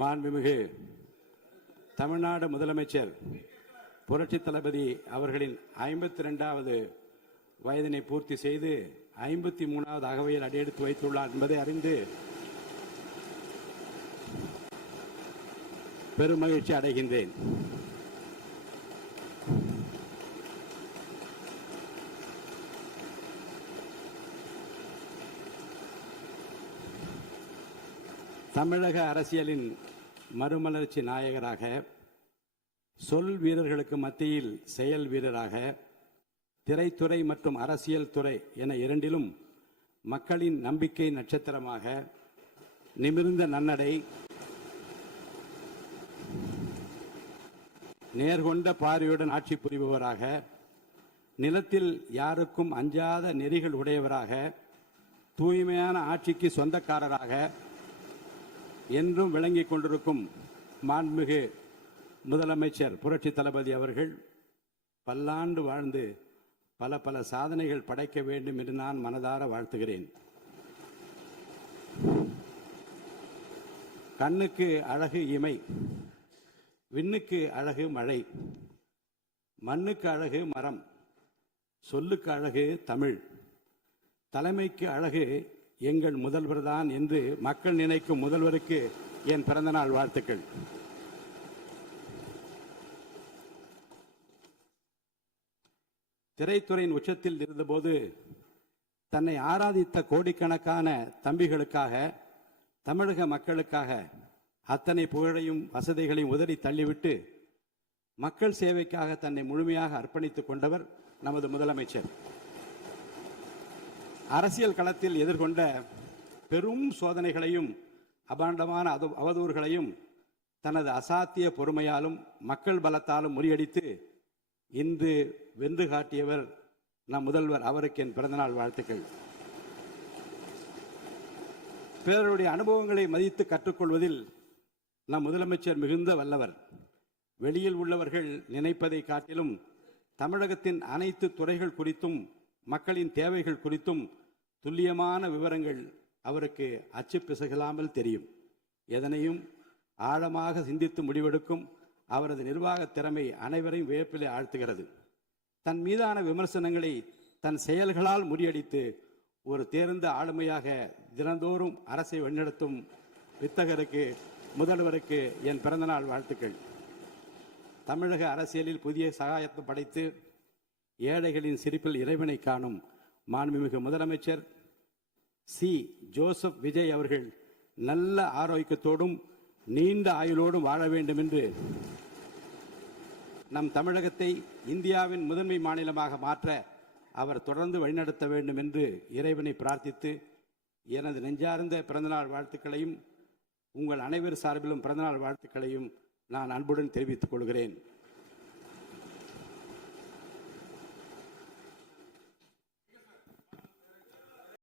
மாண்புமிகு தமிழ்நாடு முதலமைச்சர் புரட்சி தளபதி அவர்களின் 52வது வயதினை பூர்த்தி செய்து 53வது அகவையில் அடியெடுத்து வைத்துள்ளார் என்பதை அறிந்து பெருமகிழ்ச்சி அடைகின்றேன். தமிழக அரசியலின் மறுமலர்ச்சி நாயகராக, சொல் வீரர்களுக்கு மத்தியில் செயல் வீரராக, திரைத்துறை மற்றும் அரசியல் துறை என இரண்டிலும் மக்களின் நம்பிக்கை நட்சத்திரமாக, நிமிர்ந்த நன்னடை, நேர்கொண்ட பார்வையுடன் ஆட்சி புரிபவராக, நிலத்தில் யாருக்கும் அஞ்சாத நெறிகள் உடையவராக, தூய்மையான ஆட்சிக்கு சொந்தக்காரராக என்றும் விளங்கிக் கொண்டிருக்கும் மாண்புமிகு முதலமைச்சர் புரட்சி தளபதி அவர்கள் பல்லாண்டு வாழ்ந்து பல பல சாதனைகள் படைக்க வேண்டும் என்று நான் மனதார வாழ்த்துகிறேன். கண்ணுக்கு அழகு இமை, விண்ணுக்கு அழகு மழை, மண்ணுக்கு அழகு மரம், சொல்லுக்கு அழகு தமிழ், தலைமைக்கு அழகு எங்கள் முதல்வர் தான் என்று மக்கள் நினைக்கும் முதல்வருக்கு என் பிறந்தநாள் வாழ்த்துக்கள். திரைத்துறையின் உச்சத்தில் இருந்தபோது தன்னை ஆராதித்த கோடிக்கணக்கான தம்பிகளுக்காக, தமிழக மக்களுக்காக அத்தனை புகழையும் வசதிகளையும் உதறி தள்ளிவிட்டு மக்கள் சேவைக்காக தன்னை முழுமையாக அர்ப்பணித்துக் கொண்டவர் நமது முதலமைச்சர். அரசியல் களத்தில் எதிர்கொண்ட பெரும் சோதனைகளையும் அபாண்டமான அவதூறுகளையும் தனது அசாத்திய பொறுமையாலும் மக்கள் பலத்தாலும் முறியடித்து இன்று வென்று காட்டியவர் நம் முதல்வர். அவருக்கு என் பிறந்தநாள் வாழ்த்துக்கள். பிறருடைய அனுபவங்களை மதித்து கற்றுக்கொள்வதில் நம் முதலமைச்சர் மிகுந்த வல்லவர். வெளியில் உள்ளவர்கள் நினைப்பதை காட்டிலும் தமிழகத்தின் அனைத்து துறைகள் குறித்தும் மக்களின் தேவைகள் குறித்தும் துல்லியமான விவரங்கள் அவருக்கு அச்சு பிசகலாமல் தெரியும். எதனையும் ஆழமாக சிந்தித்து முடிவெடுக்கும் அவரது நிர்வாக திறமை அனைவரையும் வியப்பிலே ஆழ்த்துகிறது. தன் மீதான விமர்சனங்களை தன் செயல்களால் முறியடித்து ஒரு தேர்ந்த ஆளுமையாக தினந்தோறும் அரசை வழிநடத்தும் வித்தகருக்கு, முதல்வருக்கு என் பிறந்தநாள் வாழ்த்துக்கள். தமிழக அரசியலில் புதிய சகாயத்தை படைத்து ஏழைகளின் சிரிப்பில் இறைவனை காணும் மாண்புமிகு முதலமைச்சர் சி. ஜோசப் விஜய் அவர்கள் நல்ல ஆரோக்கியத்தோடும் நீண்ட ஆயுளோடும் வாழ வேண்டும் என்று, நம் தமிழகத்தை இந்தியாவின் முதன்மை மாநிலமாக மாற்ற அவர் தொடர்ந்து வழிநடத்த வேண்டும் என்று இறைவனை பிரார்த்தித்து எனது நெஞ்சார்ந்த பிறந்தநாள் வாழ்த்துக்களையும் உங்கள் அனைவர் சார்பிலும் பிறந்தநாள் வாழ்த்துக்களையும் நான் அன்புடன் தெரிவித்துக் கொள்கிறேன்.